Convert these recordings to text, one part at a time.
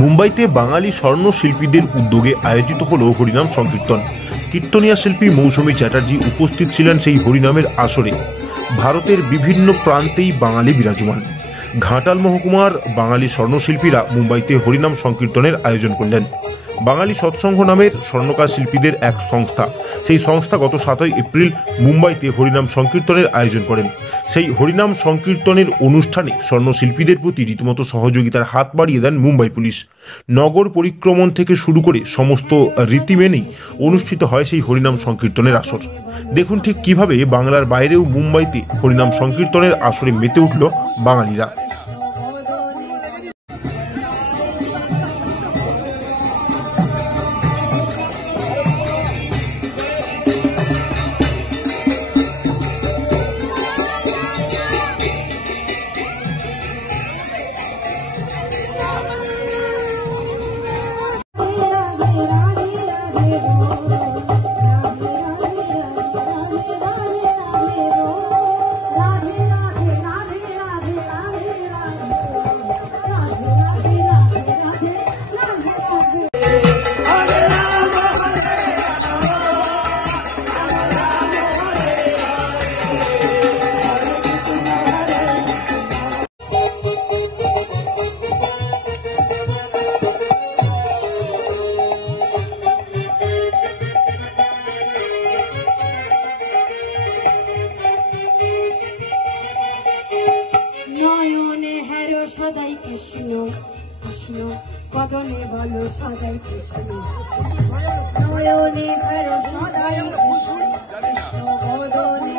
মুম্বাইতে বাঙালি স্বর্ণ শিল্পীদের উদ্যোগে আয়োজিত হল হরিনাম সংকীর্তন। কীর্তনিয়া শিল্পী মৌসুমী চ্যাটার্জি উপস্থিত ছিলেন সেই হরিনামের আসরে। ভারতের বিভিন্ন প্রান্তেই বাঙালি বিরাজমান। ঘাটাল মহকুমার বাঙালি স্বর্ণশিল্পীরা মুম্বাইতে হরিনাম সংকীর্তনের আয়োজন করলেন। বাঙালি সৎসঙ্গ নামের স্বর্ণকার শিল্পীদের এক সংস্থা, সেই সংস্থা গত 7 এপ্রিল মুম্বাইতে হরিনাম সংকীর্তনের আয়োজন করেন। সেই হরিনাম সংকীর্তনের অনুষ্ঠানে স্বর্ণশিল্পীদের প্রতি রীতিমতো সহযোগিতার হাত বাড়িয়ে দেন মুম্বাই পুলিশ। নগর পরিক্রমণ থেকে শুরু করে সমস্ত রীতি মেনেই অনুষ্ঠিত হয় সেই হরিনাম সংকীর্তনের আসর। দেখুন ঠিক কিভাবে বাংলার বাইরেও মুম্বাইতে হরিনাম সংকীর্তনের আসরে মেতে উঠল বাঙালিরা। নয়নে হেরো সদাই কৃষ্ণ কৃষ্ণ, কদনে বলো সদাই কৃষ্ণ। নয়নে হেরো সদাই কৃষ্ণ কৃষ্ণ, কদনে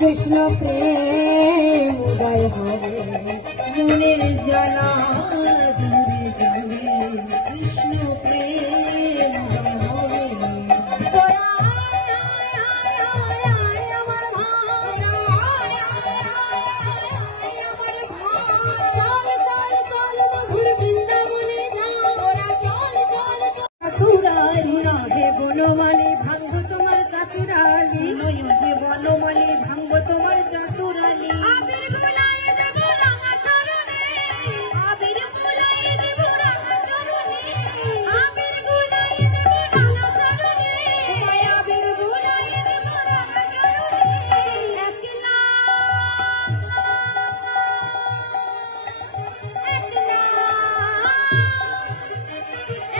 কৃষ্ণ প্রেম উদয় হবে, মনের জ্বালা দূরে যাবে। কৃষ্ণ প্রেম উদয় হবে, তোরা আমার ভাই, আমার ভাই, চল মধুর বৃন্দাবনে যাওরা, চল চল চাতুরালি নহে বনমালী ভাঙ্গ তোমার চাতুরালি, নহে বনমালী ভাঙ্গ তোমার চাতুরালি। আবির গুলায় দেব রাঙা চরণে, আবির গুলায় দেব রাঙা চরণে, আবির গুলায় দেব রাঙা চরণে, আবির গুলায় দেব রাঙা চরণে।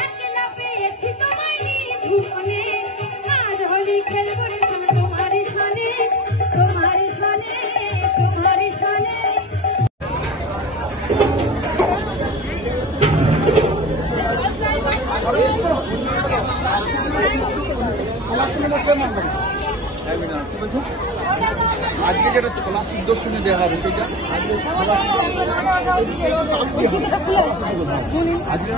একলা পেয়েছি তোমায় ভুবনে, আজ হোলি খেলবো রে তোমারই সনে, তোমারই সনে, তোমারই সনে। আজকে যেটা ছোলা সিদ্ধ শুনে দেওয়া হবে সেটা আজকে